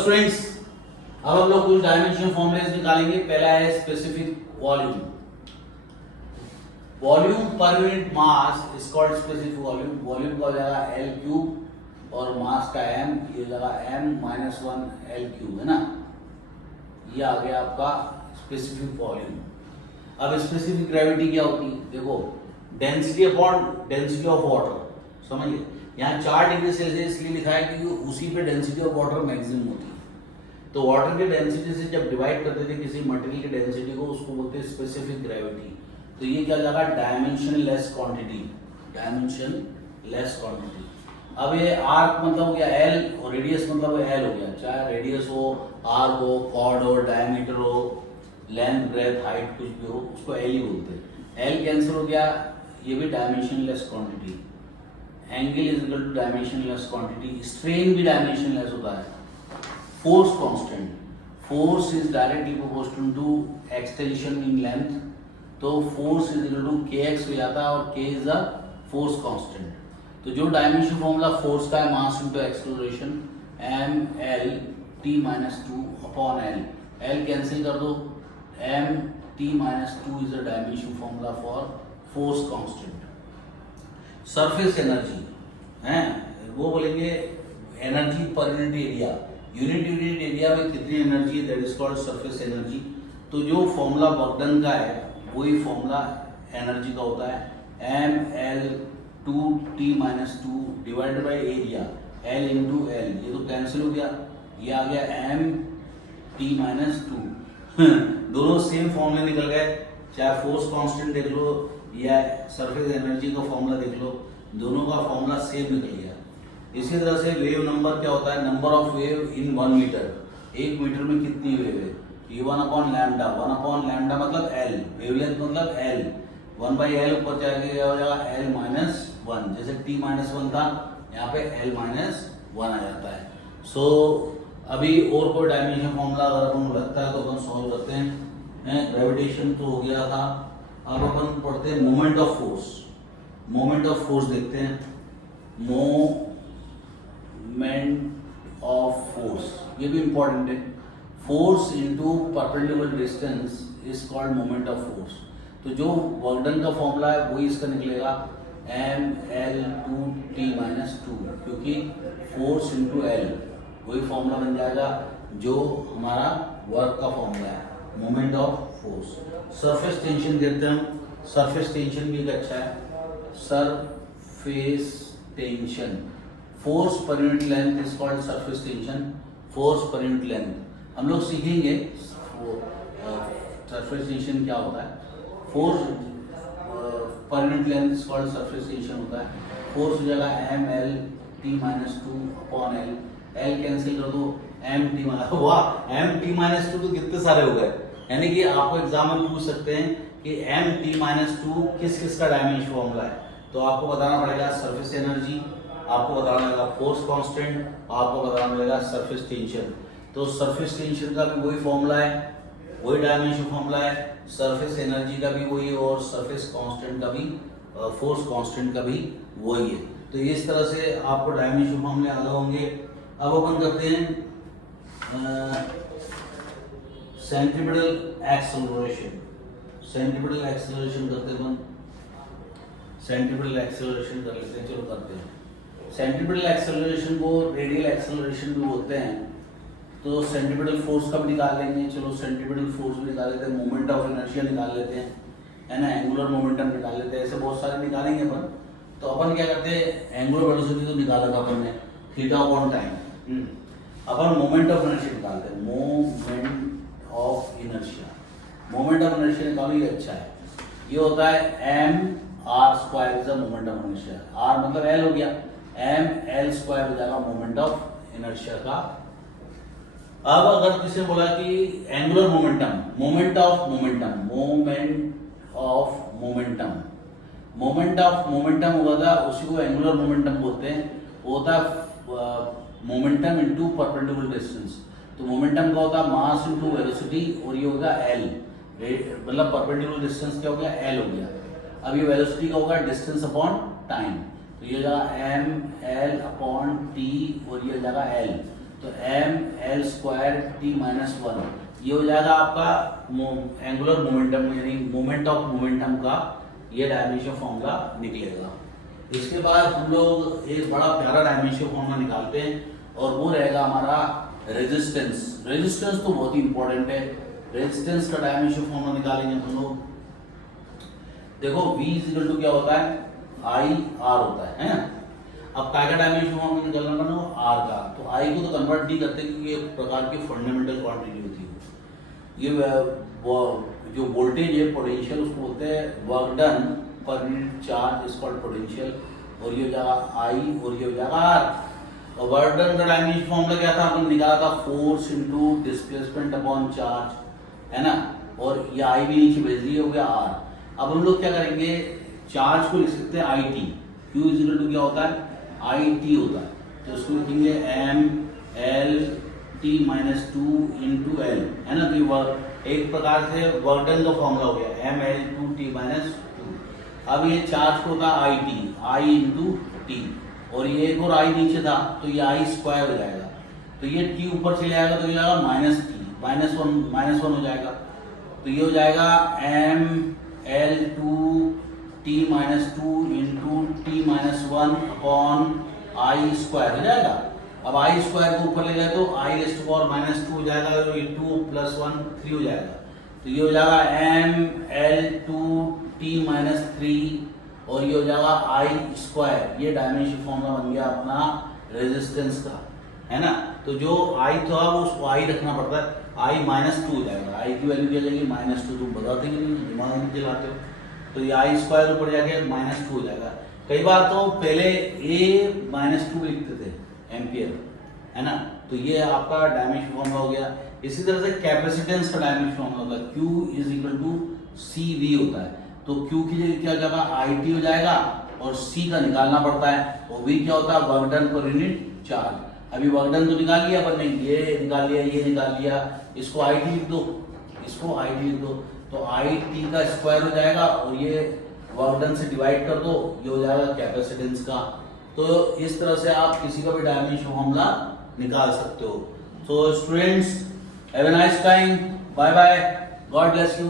Students, अब हम लोग कुछ डायमेंशन फॉर्मूलेस निकालेंगे। पहला है specific volume. Volume per unit mass is called specific volume. Volume का हो जाएगा एल क्यूब और मास का एम, ये लगा M minus one L cube, है ना। ये आ गया आपका स्पेसिफिक वॉल्यूम। अब स्पेसिफिक ग्रेविटी क्या होती है? देखो, density upon density of water, समझिए। यहाँ 4 डिग्री सेल्सियस इसलिए लिखा है क्योंकि उसी पे डेंसिटी ऑफ वाटर मैक्सिमम होती है। तो वाटर के डेंसिटी से जब डिवाइड करते थे किसी मटेरियल की डेंसिटी को, उसको बोलते हैं स्पेसिफिक ग्रेविटी। तो ये क्या जाएगा? Dimension less quantity, dimension less quantity. अब ये आर्क मतलब हो गया एल और रेडियस मतलब एल हो गया। चाहे रेडियस हो, आर्क हो, कॉर्ड हो, डायमीटर हो, लेंथ, ब्रेथ, हाइट कुछ भी हो, उसको एल ही बोलते हैं। एल कैंसिल हो गया, ये भी dimensionless quantity. Angle is equal to dimensionless quantity. Strain भी डायमेंशन लेस होता है। Force constant, force is directly proportional to extension in length, तो force is equal to K X हो जाता है और के इज द फोर्स कांस्टेंट। तो जो डायमेंशन फॉर्मूला फोर्स का है, mass into acceleration, M L T minus two upon L. L cancel कर दो, M T minus two is the dimension formula for force constant. Surface energy है, वो बोलेंगे energy per unit area. Unit area में कितनी energy है, that is called surface energy. तो जो फॉर्मूला वर्क डन का है वही फॉर्मूला एनर्जी का होता है। M L two T minus two divided by area, L into L. ये तो कैंसिल हो गया, ये आ गया एम टी माइनस टू। दोनों सेम फॉर्मूले निकल गए। चाहे फोर्स कांस्टेंट देख लो या सरफेस एनर्जी का फॉर्मूला देख लो, दोनों का फॉर्मूला सेम निकल गया। इसी तरह से वेव नंबर क्या होता है? Number of wave in 1 metre. 1 metre में कितनी वेव है? ये 1 अपॉन लैम्डा। 1 अपॉन लैम्डा मतलब एल, वेवलेंथ मतलब एल। 1 बाई एल ऊपर जाएगा हो जाएगा एल माइनस वन। जैसे टी माइनस वन था, यहाँ पे एल माइनस वन आ जाता है। सो अभी और कोई डायमेंशन फॉर्मूला अगर अपन लगता है तो अपन सॉल्व करते हैं। ग्रेविटेशन तो हो गया था, अब अपन पढ़ते हैं moment of force. Moment of force देखते हैं। मोमेंट ऑफ फोर्स, ये भी इंपॉर्टेंट है। Force into perpendicular distance is called moment of force. तो जो वर्क डन का फॉर्मूला है वही इसका निकलेगा, M L two T minus two, क्योंकि फोर्स इनटू एल वही फॉर्मूला बन जाएगा जो हमारा वर्क का फॉर्मूला है, moment of force. Surface tension देखते हैं हम। सरफेस टेंशन भी एक अच्छा है। Surface tension, force per unit length is called surface tension. Force per unit length हम लोग सीखेंगे सरफेस टेंशन क्या होता है। Force per unit length is called surface tension होता है। फोर्स हो जाएगा M L T minus two upon L. L cancel कर दो, एम टी माइनस, वाह, एम टी माइनस टू तो कितने सारे हो गए। यानी कि आपको एग्जाम में पूछ सकते हैं कि एम टी माइनस टू किस किस का डायमेंशन फॉर्मूला है। तो आपको बताना पड़ेगा सरफेस एनर्जी, आपको बताना पड़ेगा फोर्स कांस्टेंट, आपको बताना पड़ेगा सरफेस टेंशन। तो सरफेस टेंशन का भी वही फॉर्मूला है, वही डायमेंशन फॉर्मूला है। सरफेस एनर्जी का भी वही और सरफेस कांस्टेंट का भी, फोर्स कांस्टेंट का भी वही है। तो इस तरह से आपको डायमेंशन फॉर्मूले अलग होंगे। अब अपन करते हैं सेंट्रीपिटल एक्सेलरेशन। सेंट्रीपिटल एक्सेलरेशन करते हैं अपन, सेंट्रीपिटल एक्सेलरेशन कर लेते हैं। चलो करते हैं। सेंट्रीपिटल एक्सेलरेशन को रेडियल एक्सेलरेशन भी बोलते हैं। तो सेंट्रीपिटल फोर्स का भी निकाल लेंगे। चलो सेंट्रीपिटल फोर्स भी निकाल लेते हैं, मोमेंट ऑफ इनर्शिया निकाल लेते हैं, है ना, एंगुलर मोमेंटम निकाल लेते हैं। ऐसे बहुत सारे निकालेंगे अपन। तो अपन क्या करते हैं, एंगुलर वेलोसिटी तो निकाला था अपन ने, थीटा अपॉन टाइम। अपन मोमेंट ऑफ इनर्शिया निकालते हैं। Moment of inertia, moment of inertia निकालो, ये अच्छा है। ये होता है M R square is the moment of inertia. R मतलब एल हो गया, एम एल स्क्वायर हो जाएगा मोमेंट ऑफ इनर्शिया का। अब अगर किसी बोला कि angular momentum, moment of momentum, moment of momentum, moment of momentum होगा था, उसी को एंगुलर मोमेंटम बोलते हैं। वो होता है मोमेंटम इनटू परपेंडिकुलर डिस्टेंस। तो मोमेंटम का होता है मास इनटू वेलोसिटी, और ये होगा एल, मतलब परपेंडिकुलर डिस्टेंस क्या हो गया, एल हो गया। अब ये वेलोसिटी का होगा डिस्टेंस अपॉन टाइम। तो ये जाएगा एम एल अपॉन टी और ये जाएगा एल। तो M L square T minus one, ये हो जाएगा आपका एंगुलर मोमेंटम यानी मोमेंट ऑफ मोमेंटम का ये डायमेंशन फॉर्मूला निकलेगा। इसके बाद हम लोग एक बड़ा प्यारा डायमेंशन फॉर्मूला निकालते हैं और वो रहेगा हमारा रेजिस्टेंस। रेजिस्टेंस तो बहुत ही इंपॉर्टेंट है। रेजिस्टेंस का डायमेंशन फॉर्मूला निकालेंगे हम लोग। देखो V इक्वल टू क्या होता है, I R होता है ना। अब काय का डायमेंशन फॉर्मूला निकालना करना R का, तो I को तो कन्वर्ट नहीं करते क्योंकि एक प्रकार की फंडामेंटल क्वांटिटी होती है। ये जो वोल्टेज है पोटेंशियल उसको बोलते हैं work done per unit charge is called potential, और ये हो जाएगा I और ये हो जाएगा R। और वर्क डन का डायमेंशन फॉर्मूला क्या था, अपन निकाला था force into displacement upon charge, है ना। और ये I भी नीचे भेज दिया, हो गया R। अब हम लोग क्या करेंगे, चार्ज को लिख सकते हैं I T। Q is equal to क्या होता है, I T होता है, तो इसको लिखेंगे M L T minus two into L, है ना। तो ये एक प्रकार से वर्क डन का फॉर्मूला हो गया M L two T minus two. अब ये चार्ज को होता है I T, I into T, और ये एक और I नीचे था तो ये I स्क्वायर हो जाएगा, तो ये T ऊपर चले जाएगा तो ये जाएगा माइनस T, माइनस वन हो जाएगा। तो ये हो जाएगा M L two T minus two into T minus one upon I square हो जाएगा। अब I स्क्वायर को ऊपर ले जाए तो I raise to power minus two हो जाएगा, तो ये 2 प्लस 1 3 हो जाएगा। तो ये हो जाएगा M L two T minus three, और ये हो जाएगा I स्क्वायर। ये डायमेंशन फॉर्मूला बन गया अपना रेजिस्टेंस का, है ना। तो जो I था वो उसको I रखना पड़ता है, I माइनस टू हो जाएगा। I की वैल्यू क्या जाएगी माइनस टू, तुम बताते नहीं, दिमाग नहीं चलाते हो। तो ये I स्क्वायर ऊपर जाके माइनस टू हो जाएगा। कई बार तो पहले A माइनस टू लिखते थे एम्पियर, है ना। तो ये आपका डायमेंशन फॉर्मूला हो गया। इसी तरह से कैपेसिटेंस का डायमेंशन फॉर्मूला होता है, Q is equal to CV होता है। तो Q की जगह क्या जाएगा, IT हो जाएगा, और C का निकालना पड़ता है, और V क्या होता है, work done per unit charge. अभी वर्क डन तो निकाल लिया अपन ने, ये निकाल लिया, ये निकाल लिया, इसको IT लिख दो, इसको IT लिख दो, तो IT का स्क्वायर हो जाएगा, और ये वर्क डन से डिवाइड कर दो, ये हो जाएगा कैपेसिटेंस का। तो इस तरह से आप किसी का भी डायमेंशन फॉर्मूला निकाल सकते हो। तो students, have a nice time, bye bye, God bless you.